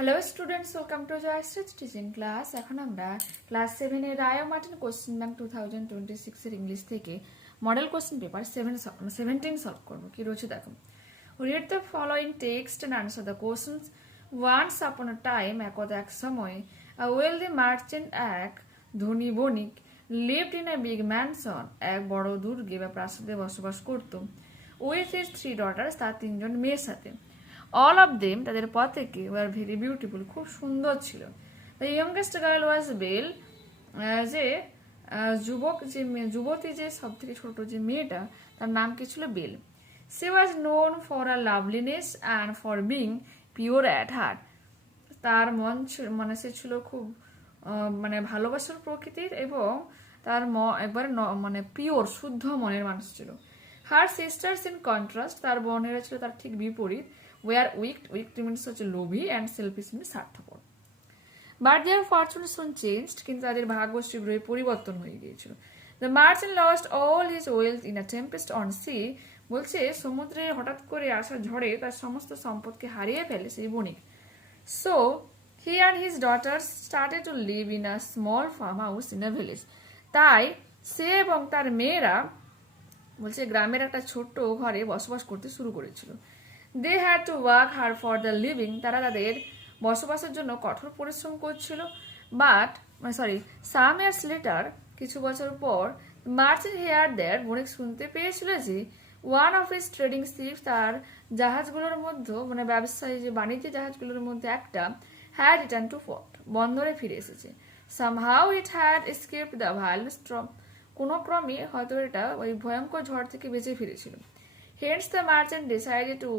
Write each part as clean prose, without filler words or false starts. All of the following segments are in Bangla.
Hello students, welcome to Jayashree teaching class. এখন আমরা ক্লাস 7 এর রায় মার্টিন কোশ্চেন ব্যাংক 2026 এর ইংলিশ থেকে মডেল কোশ্চেন পেপার 17 সলভ করব। কি রয়েছে দেখো। Read the following text and answer the questions. Once upon a time, একদা এক সময়, আ ওয়েলদি মার্চেন্ট, এক ধনী বণিক, lived in a big mansion, এক বড় দুর্গে বা প্রাসাদে বসবাস করত, উইথ হিজ 3 ডটার্স, তার 3জন মেয়ের সাথে। অল অফ দেম, তাদের প্রত্যেকে, ওয়ার ভেরি বিউটিফুল, খুব সুন্দর ছিল। The youngest girl was Belle, যে যুবতী যে সব থেকে ছোট যে মেয়েটা, তার নাম কি ছিল? Belle. She was known for her loveliness and for being pure at heart. তার মানে সে ছিল খুব মানে ভালোবাসার প্রকৃতির এবং তার একবারে মানে পিওর শুদ্ধ মনের মানুষ ছিল। হার সিস্টার্স ইন কন্ট্রাস্ট, তার বোনেরা ছিল তার ঠিক বিপরীত। ওয়ার উইক মিনস হচ্ছে লোভী, অ্যান্ড সেলফিশ মিনস স্বার্থপর। But their fortune soon changed, কিন্তু তাদের ভাগ্য শীঘ্রই পরিবর্তন হয়ে গিয়েছিল। The merchant lost all his wealth in a tempest on sea, বলছে সমুদ্রে হঠাৎ করে আসা ঝড়ে তার সমস্ত সম্পদকে হারিয়ে ফেলে সেই বণিক। So he and his daughters started to live in a small farm house in a village. তাই সে এবং তার মেয়েরা বলছে গ্রামের একটা ছোট্ট ঘরে বসবাস করতে শুরু করেছিল। They had to work hard for the living, তারা তাদের বসবাসের জন্য কঠোর পরিশ্রম করছিল। বাট সাম ইয়ার্স লেটার, কিছু বছর পর, মার্চেন্ট হেয়ার দেয়ার, বণিক শুনতে পেয়েছিল যে one of his trading ships, তার জাহাজগুলোর মধ্যে মানে ব্যবসায়ী যে বাণিজ্য জাহাজগুলোর মধ্যে একটা, হ্যাড রিটার্ন টু পোর্ট, বন্দরে ফিরে এসেছে। Somehow it had escaped the violent storm, কোনো ক্রমে হয়তো এটা ওই ভয়ঙ্কর ঝড় থেকে বেঁচে ফিরেছিল। Hence the merchant decided to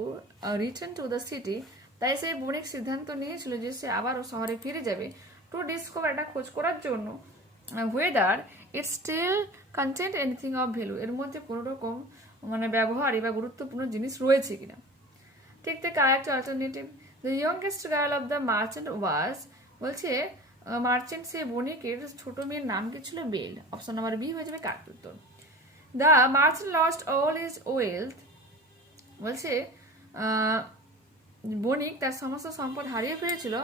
return to the city, তাই সেই বণিক সিদ্ধান্ত নিয়েছিল যে সে আবারও শহরে ফিরে যাবে, টু ডিসকভার, এটা খোঁজ করার জন্য, whether it still content anything of value, এর মধ্যে কোনো রকম মানে ব্যবহারী বা গুরুত্বপূর্ণ জিনিস রয়েছে কিনা। ঠিক থেকে আরেকটা alternative, the youngest girl of the merchant was, বলছে মার্চেন্ট সে বণিকের ছোট মেয়ের নাম কি ছিল? বেল। অপশন নাম্বার বি হয়ে যাবে কারেক্ট উত্তর। The merchant lost all his wealth, বলছে বণিক তার সমস্ত সম্পদ হারিয়ে ফেলেছিল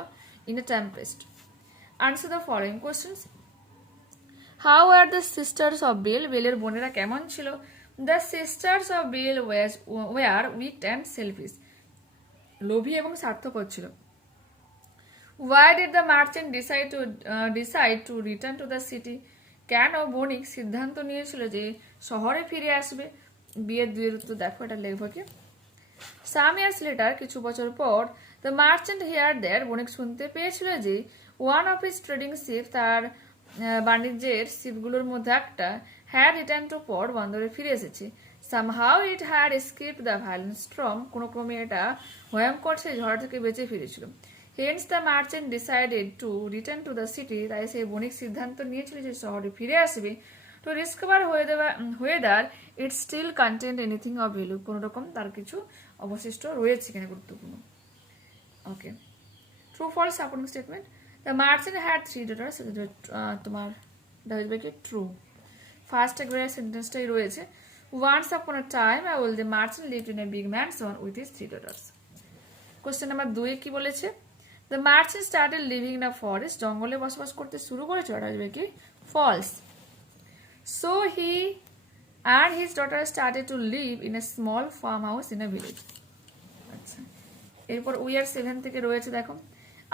in a tempest. Answer the following questions. How are the sisters of Belle, বেলের বোনেরা কেমন ছিল? The sisters of Belle were weak and selfish, লোভী এবং স্বার্থপর ছিল। Why did the merchant decide to return to the city, কেন বণিক সিদ্ধান্ত নিয়েছিল যে শহরে ফিরে আসবে? বিয়ের দুয়ের উত্তর দেখো, এটা লিখবো কি। সাম ইয়ার্স লেটার, কিছু বছর পর, দ্য মার্চেন্ট হেয়ার দেয়ার, বণিক শুনতে পেয়েছিল যে one of his trading ship, তার বাণিজ্যের শিপগুলোর মধ্যে একটা, হ্যাড রিটার্ন টু পোর্ট, বন্দরে ফিরে এসেছে। Somehow it had escaped the violent storm, কোনো ক্রমে এটা ভয়ঙ্কর সেই ঝড় থেকে বেঁচে ফিরেছিল। Hence the merchant decided to return to the city, তাই সেই বণিক সিদ্ধান্ত নিয়েছিল যে শহরে ফিরে আসবে, to discover whether it still content anything of value, কোনো রকম তার কিছু অবশিষ্ট রয়েছে কিনা গুরুত্বপূর্ণ। Okay, true false supporting statement. The merchant had 3 daughters, তোমার এটা হয়ে কি ট্রু। ফার্স্ট একবারে সেন্টেন্সটাই রয়েছে। Once upon a time, I will the merchant lived in a big mansion with his 3 daughters. Question number 2 কি বলেছে? The merchant started living in a forest, জঙ্গলে বসবাস করতে শুরু করেছে, এটা হয়ে কি false. So he and his daughter started to live in a small farmhouse in a village. আচ্ছা, এরপর উই আর 7 থেকে রয়েছে দেখো।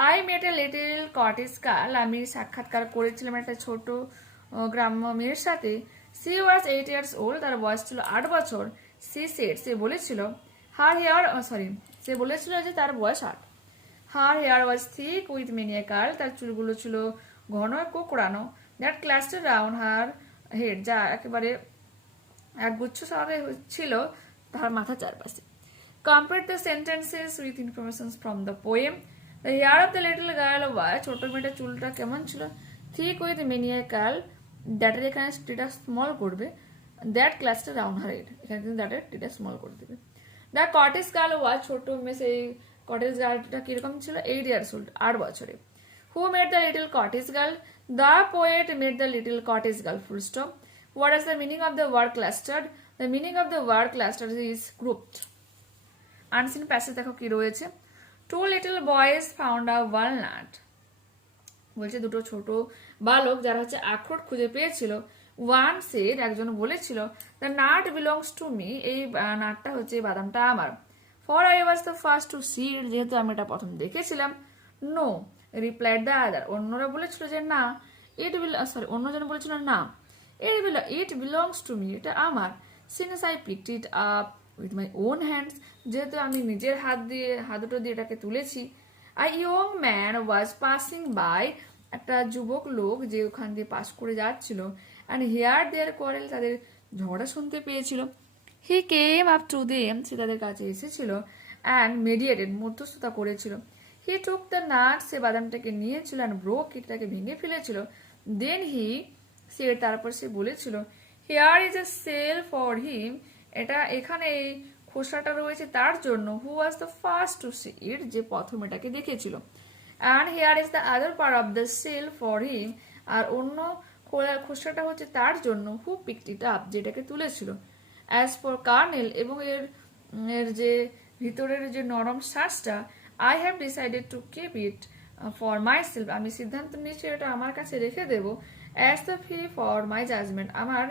I met a little cottage girl, আমি সাক্ষাৎকার করেছিলাম একটা ছোট গ্রাম্য মেয়ের সাথে। সি ওয়াজ 8 years old, তার বয়স ছিল 8 বছর। সে বলেছিল সে বলেছিল যে তার বয়স 8। Her hair was thick with many a curl, তার চুলগুলো ছিল ঘন কোকড়ানো। That cluster round her head, যা একেবারে একগুচ্ছ শহরে ছিল তার মাথা চারপাশে। Complete the sentences with information from the poem. The hair of the little girl was, ছোট মেয়েটার চুলটা কেমন ছিল? Thick with many a curl, দ্যাটের এখানে টিটা স্মল করবে। That cluster round her head, এখানে কিন্তু দ্যাটের টিটা স্মল করে দেবে। দ্য কটেজ গার্ল ওয়াজ, ছোট মেয়ে সেই কটেজ গার্লটা কিরকম ছিল? 8 years old, 8 বছরে। Who made the little cottage girl? The poet made the little cottage girl, full stop. What is the meaning of the word clustered? The meaning of the word clustered is grouped. Unseen passage দেখো কি রয়েছে। 2 little boys found a walnut. বলছে দুটো ছোট বালক যারা হচ্ছে আখরোট খুঁজে পেয়েছিল, ওয়ান সেড একজন বলেছিল, the nut belongs to me, এই নাটটা হচ্ছে এই বাদামটা আমার, for I was the first to see it, যেহেতু আমি এটা প্রথম দেখেছিলাম। নো রিপ্লাইড দ্য আদার, অন্যরা বলেছিল যে না, অন্যজন বলেছিল না, ইট বিলংস টু মি, এটা আমার, since I picked it up with my own hands, যেহেতু আমি নিজের হাত দুটো দিয়ে এটাকে তুলেছি। A young man was passing by, একটা যুবক লোক যে ওখান দিয়ে পাস করে যাচ্ছিল, অ্যান্ড হিয়ার দেয়ার কোয়ারেল, তাদের ঝগড়া শুনতে পেয়েছিল। হি কেম আপ টু দেম, সে তাদের কাছে এসেছিল, অ্যান্ড মেডিয়েটেড, মধ্যস্থতা করেছিল। হি টুক দ্য নাট, সে বাদামটাকে নিয়েছিল, অ্যান্ড ব্রোক ইট, তাকে ভেঙে ফেলেছিল। দেন হি সে, তারপর সে বলেছিল, here is a shell for him, এটা এখানে এই খোসাটা রয়েছে তার জন্য, who was the first to see it, যে প্রথম এটাকে দেখেছিল। And here is the other part of the shell for him, আর অন্য খোসাটা হচ্ছে তার জন্য, হু পিকড ইট আপ, যেটাকে তুলেছিল। অ্যাজ ফর কার্নেল, এবং এর যে ভিতরের যে নরম শ্বাসটা, I have decided to keep it for myself, আমি সিদ্ধান্ত নিয়েছি এটা আমার কাছে রেখে দেবো, as the fee for my judgement, আমার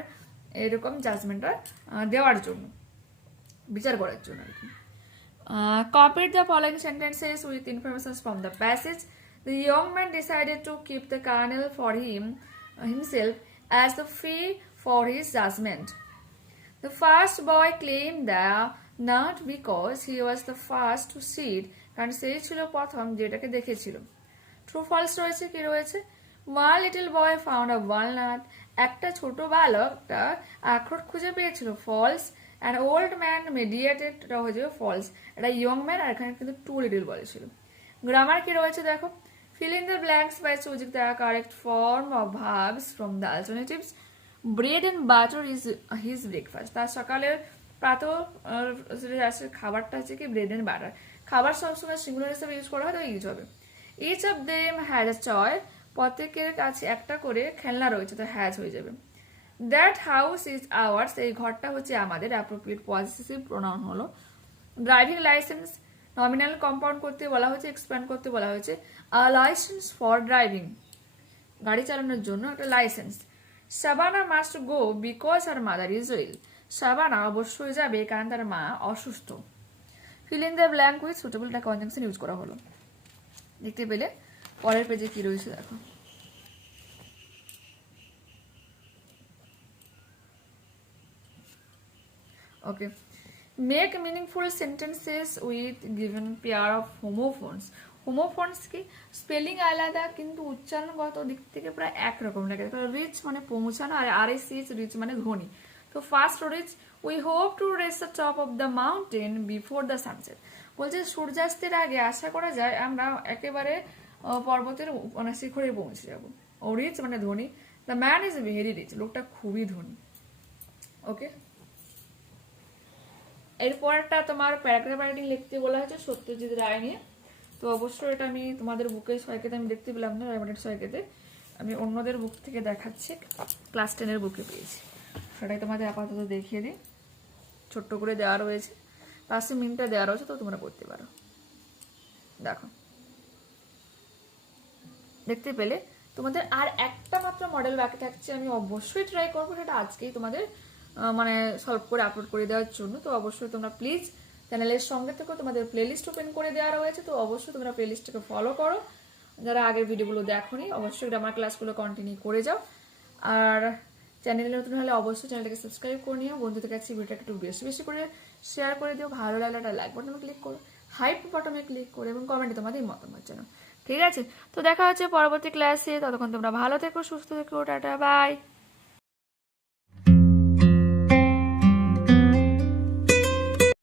এরকম জাজমেন্টটা দেওয়ার জন্য, বিচার করার জন্য আর কি। Complete the following sentences with information from the passage. The young man decided to keep the kernel for himself as the fee for his judgment. The first boy claimed the nut because he was the first to see it, কারণ সেই ছিল প্রথম যেটাকে দেখেছিল। True false রয়েছে, কি রয়েছে? One little boy found a walnut, একটা ছোট বালকটা আখরোট খুঁজে পেয়েছিল, false. An old man mediated, এটা হয়ে যাবে false, এটা young man, আর এখানে কিন্তু two little বলেছিল। গ্রামার কি রয়েছে দেখো, fill in the blanks by choosing the correct form of verbs from the alternatives. Bread and butter is his breakfast, তার সকালের খাবারটা হচ্ছে কি ব্রেড এন্ড বাটার, খাবার সবসময় সিঙ্গুলার হিসেবে ইউজ করা হয়, তো ইউজ হবে। Each of them had a toy, প্রত্যেকের কাছে একটা করে খেলনা রয়েছে, তো হ্যাজ হয়ে যাবে। That house is ours, এই ঘরটা হচ্ছে আমাদের, অ্যাপ্রোপ্রিয়েট পজিটিভ প্রোনাউন হলো। ড্রাইভিং লাইসেন্স নমিনাল কম্পাউন্ড করতে বলা হয়েছে, এক্সপ্যান্ড করতে বলা হয়েছে, আ লাইসেন্স ফর ড্রাইভিং, গাড়ি চালানোর জন্য একটা licence. Shabana must go because her mother is ill, Shabana অবশ্যই যাবে কারণ তার মা অসুস্থ। Fill in the blank with suitable, একটা কনজাংশন ইউজ করা হলো। দেখতে পেলে পরের পেজে কি রয়েছে দেখো। Okay, make meaningful sentences with given pair of homophones. Homophones কি স্পেলিং আলাদা কিন্তু উচ্চারণগত দিক থেকে প্রায় একরকম লাগে। রিচ মানে পৌঁছানো, আর RICH রিচ মানে ধনী। তো first rich, we hope to reach the top of the mountain before the sunset, বলছে সূর্যাস্তের আগে আশা করা যায় আমরা একেবারে পর্বতের মানে শিখরে পৌঁছে যাব। ও রিচ মানে ধনী, the man is very rich, লোকটা খুবই ধনী। ওকে, এরপরটা তোমার প্যারাগ্রাফ রাইটিং লিখতে বলা হয়েছে সত্যজিৎ রায় নিয়ে। তো অবশ্যই এটা আমি তোমাদের বুকে সয়কেতে আমি দেখতে পেলাম না, রাইমাটের সয়কেতে, আমি অন্যদের বুক থেকে দেখাচ্ছি, ক্লাস 10-এর বুকে পেয়েছি, সেটাই তোমাদের আপাতত দেখিয়ে দিই। ছোট্ট করে দেওয়া রয়েছে, পাশে মিনিটটা দেওয়া রয়েছে, তো তোমরা করতে পারো। দেখো, দেখতে পেলে তোমাদের আর একটা মাত্র মডেল বাকি থাকছে, আমি অবশ্যই ট্রাই করবো সেটা আজকেই তোমাদের মানে সলভ করে আপলোড করে দেওয়ার জন্য। তো অবশ্যই তোমরা প্লিজ চ্যানেলের সঙ্গে থেকেও, তোমাদের প্লেলিস্ট ওপেন করে দেওয়া রয়েছে, তো অবশ্যই তোমরা প্লেলিস্টটাকে ফলো করো। যারা আগের ভিডিওগুলো দেখোনি অবশ্যই গ্রামার ক্লাসগুলো কন্টিনিউ করে যাও, আর চ্যানেলে নতুন হলে অবশ্যই চ্যানেলটাকে সাবস্ক্রাইব করে নিও, বন্ধুদের কাছে ভিডিওটা একটু বেশি বেশি করে শেয়ার করে দিও, ভালো লাগলে একটা লাইক বাটনে ক্লিক করো, হাইপ বাটনে ক্লিক করো, এবং কমেন্টে তোমাদের মতামত জানাও। ঠিক আছে, তো দেখা হচ্ছে পরবর্তী ক্লাসে, ততক্ষণ তোমরা ভালো থেকো, সুস্থ থেকো, টাটা, বাই।